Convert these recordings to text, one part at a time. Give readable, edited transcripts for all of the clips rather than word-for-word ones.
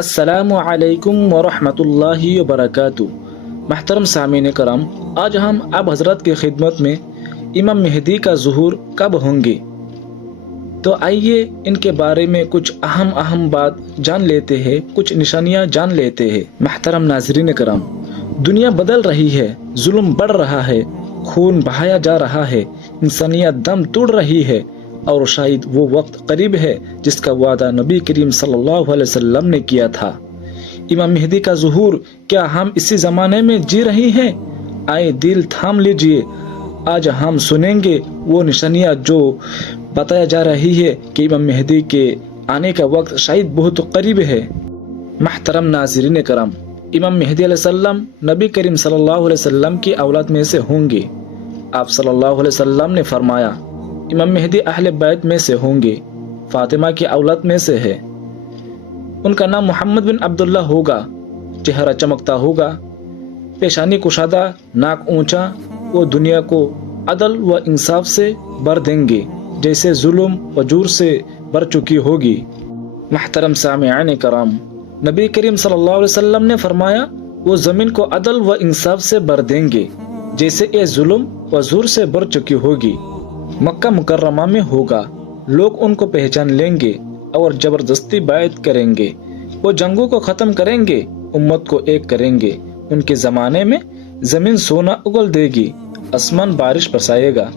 السلام علیکم ورحمۃ اللہ وبرکاتہ۔ محترم سامعین کرام، آج ہم آپ حضرات کی خدمت میں امام مہدی کا ظہور کب ہوں گے تو آئیے ان کے بارے میں کچھ اہم بات جان لیتے ہیں، کچھ نشانیاں جان لیتے ہیں۔ محترم ناظرین کرام، دنیا بدل رہی ہے، ظلم بڑھ رہا ہے، خون بہایا جا رہا ہے، انسانیت دم توڑ رہی ہے، اور شاید وہ وقت قریب ہے جس کا وعدہ نبی کریم صلی اللہ علیہ وسلم نے کیا تھا۔ امام مہدی کا ظہور، کیا ہم اسی زمانے میں جی رہے ہیں؟ آئے دل تھام لیجئے، آج ہم سنیں گے وہ نشانیاں جو بتایا جا رہی ہے کہ امام مہدی کے آنے کا وقت شاید بہت قریب ہے۔ محترم ناظرین کرام، امام مہدی علیہ السلام نبی کریم صلی اللہ علیہ وسلم کی اولاد میں سے ہوں گے۔ آپ صلی اللہ علیہ وسلم نے فرمایا، امام مہدی اہل بیت میں سے ہوں گے، فاطمہ کی اولاد میں سے ہے۔ ان کا نام محمد بن عبداللہ ہوگا، چہرہ چمکتا ہوگا، پیشانی کشادہ، ناک اونچا۔ وہ دنیا کو عدل و انصاف سے بھر دیں گے جیسے ظلم و جور سے بھر چکی ہوگی۔ محترم سامعین کرام، نبی کریم صلی اللہ علیہ وسلم نے فرمایا، وہ زمین کو عدل و انصاف سے بھر دیں گے جیسے یہ ظلم و زور سے بھر چکی ہوگی۔ مکہ مکرمہ میں ہوگا، لوگ ان کو پہچان لیں گے اور زبردستی بیعت کریں گے۔ وہ جنگوں کو ختم کریں گے، امت کو ایک کریں گے۔ ان کے زمانے میں زمین سونا اگل دے گی، آسمان بارش برسائے گا،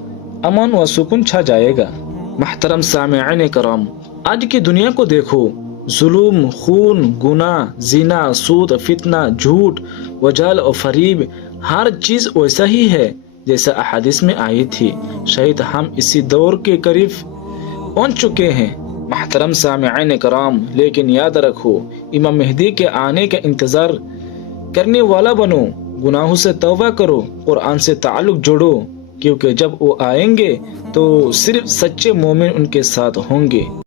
امن و سکون چھا جائے گا۔ محترم سامعین کرام، آج کی دنیا کو دیکھو، ظلم، خون، گناہ، زنا، سود، فتنہ، جھوٹ، وجال و فریب، ہر چیز ویسا ہی ہے جیسا احادیث میں آئی تھی۔ شاید ہم اسی دور کے قریب پہنچ چکے ہیں۔ محترم سامعین کرام، لیکن یاد رکھو، امام مہدی کے آنے کا انتظار کرنے والا بنو، گناہوں سے توبہ کرو، قرآن سے تعلق جوڑو، کیونکہ جب وہ آئیں گے تو صرف سچے مومن ان کے ساتھ ہوں گے۔